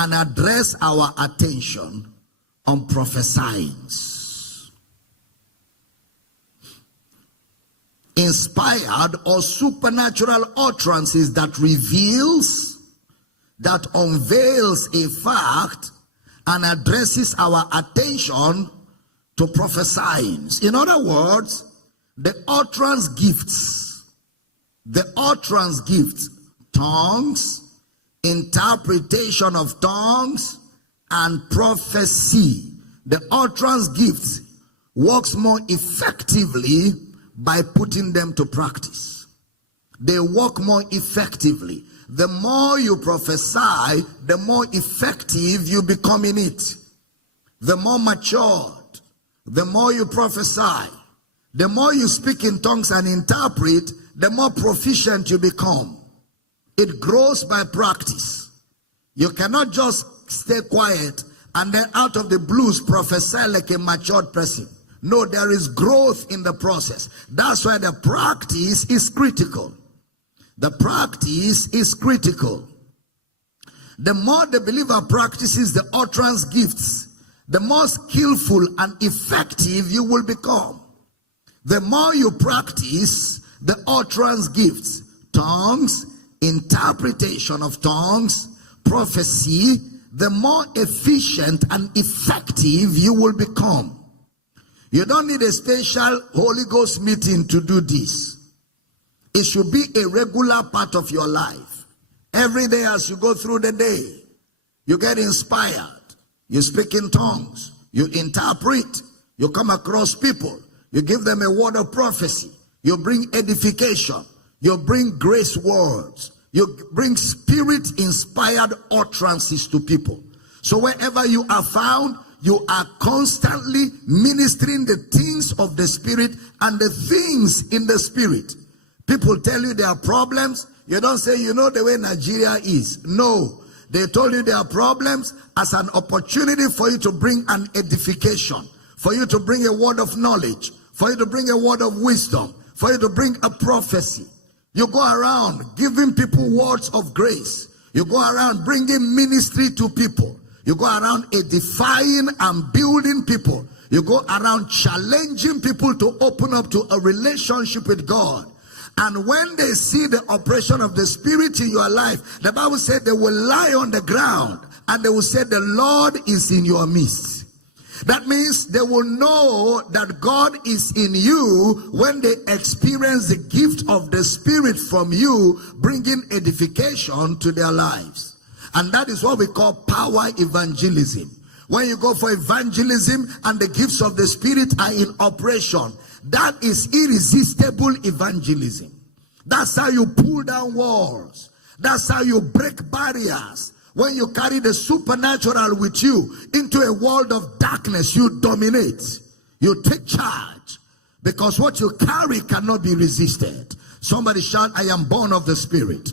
and address our attention on prophesying. Inspired or supernatural utterances that reveals, that unveils a fact and addresses our attention to prophesying. In other words, the utterance gifts, tongues, interpretation of tongues, and prophecy. The utterance gifts works more effectively by putting them to practice. They work more effectively. The more you prophesy, the more effective you become in it. The more matured, the more you prophesy, the more you speak in tongues and interpret, the more proficient you become. It grows by practice. You cannot just stay quiet and then out of the blues prophesy like a matured person. No, there is growth in the process. That's why the practice is critical. The practice is critical. The more the believer practices the utterance gifts, the more skillful and effective you will become. The more you practice the utterance gifts, tongues, interpretation of tongues, prophecy, the more efficient and effective you will become. You don't need a special Holy Ghost meeting to do this. It should be a regular part of your life. Every day as you go through the day, you get inspired. You speak in tongues. You interpret. You come across people. You give them a word of prophecy. You bring edification. You bring grace words. You bring spirit-inspired utterances to people. So wherever you are found, you are constantly ministering the things of the Spirit and the things in the Spirit. People tell you there are problems. You don't say, you know the way Nigeria is. No. They told you there are problems as an opportunity for you to bring an edification, for you to bring a word of knowledge, for you to bring a word of wisdom, for you to bring a prophecy. You go around giving people words of grace. You go around bringing ministry to people. You go around edifying and building people. You go around challenging people to open up to a relationship with God. And when they see the operation of the Spirit in your life, the Bible said they will lie on the ground and they will say, the Lord is in your midst. That means they will know that God is in you when they experience the gift of the Spirit from you, bringing edification to their lives. And that is what we call power evangelism. When you go for evangelism and the gifts of the Spirit are in operation, that is irresistible evangelism. That's how you pull down walls. That's how you break barriers. When you carry the supernatural with you into a world of darkness, you dominate. You take charge. Because what you carry cannot be resisted. Somebody shout, I am born of the Spirit.